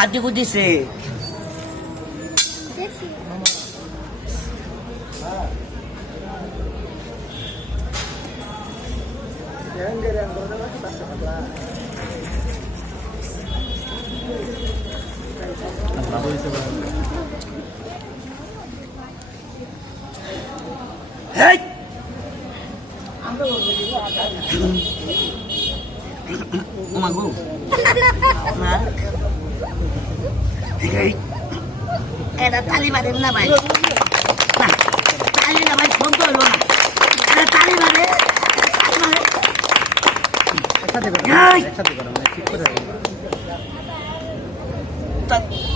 আদি দিছে Umagu. Nah. Ada tali badan na bay. Nah, tali na bay konto lo na. Ada tali badan.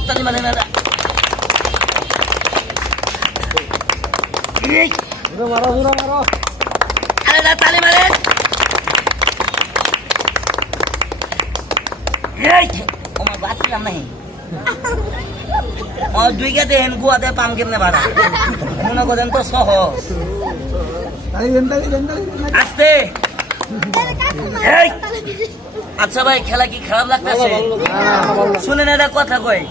Tali badan ada. Maro. Ada tali badan. আমার বাঁচলাম নাই দুই গাতে হেন গুয়াতে পাম কেমনে বাড়া মনে করেন তো সহজ আসতে আচ্ছা ভাই খেলা কি খারাপ লাগতেছে শুনেন একটা কথা কই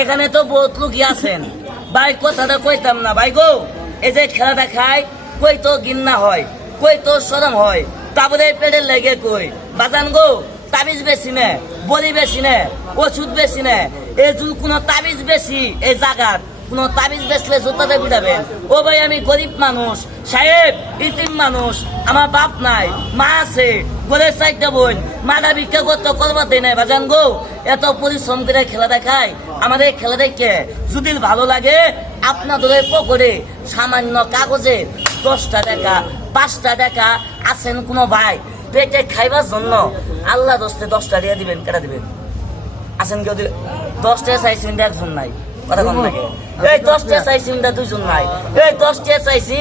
এখানে তো বহুত লোকই আছেন ভাই কথাটা কইতাম না ভাই গো এই যে খেলাটা খায় কই তো গিন্না হয় কই তো শরম হয় তারপরে পেটের লেগে কই বাজান গো তাবিজ বেশি নে বলি বেশি নে ওষুধ বেশি নে এই যদি কোনো তাবিজ বেশি এই জায়গার কোনো তাবিজ বেচলে জোতাতে পিটাবেন ও ভাই আমি গরিব মানুষ সাহেব ইতিম মানুষ আমার বাপ নাই মা আছে গোলের চারটা বোন মাটা ভিক্ষা করতে করবার দেয় নাই বাজান গো এত পরিশ্রম করে খেলা দেখায় আমাদের খেলা দেখে যদি ভালো লাগে আপনাদের পকেটে সামান্য কাগজে 10টা টাকা 5টা টাকা আছেন কোনো ভাই পেটে খাইবার জন্য আল্লাহ দোস্তে 10টা দিয়ে দিবেন কেটে দিবেন আছেন কেউ 10টা চাইছি একজন নাই কথা কম লাগে এই 10টা চাইছি দুজন নাই এই 10টা চাইছি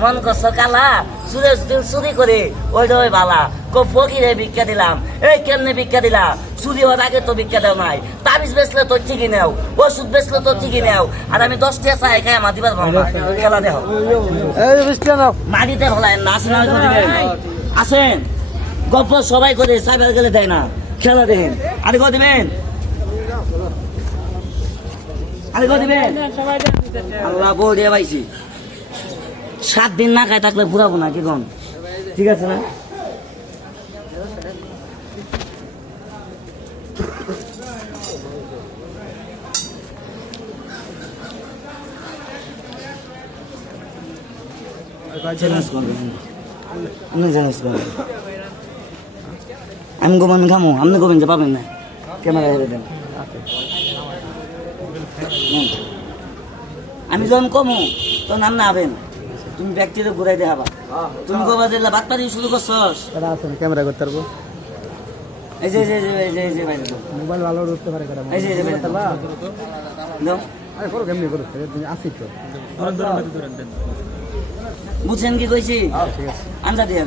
মন করছ কালা সুরে চুরি করে ওইটা ওই বালা কো ফকিরে ভিক্ষা দিলাম এই কেমনে ভিক্ষা দিলা চুরি হওয়ার আগে তো ভিক্ষা দেও নাই তাবিজ বেচলে তো ঠিকই নেও ওষুধ বেচলে তো ঠিকই নেও আর আমি 10টা চাই খাই আমার দিবার ভালো খেলা দেখো মাটিতে হলাই নাচ না আছেন গল্প সবাই করে সাইবার গেলে দেয় না খেলা দেখেন আরে গো দিবেন আল্লাহ বউ দিয়ে পাইছি 7 দিন না খাই থাকলে পুরাবো না কি কোন ঠিক আছে না আমি গোবেন খামো আপনি গোবেন যে পাবেন না ক্যামেরা হেরে দেন আমি যখন কমো তখন আপনি আবেন তুমি ব্যক্তিদের ঘুরাই দেখাবা তুমি গোবা দিলে বাদ পারি শুরু করছস ক্যামেরা করতে পারবো এই যে মোবাইল ভালো ধরতে পারে এই যে বুঝছেন কি কইছি আন্দা দিয়ে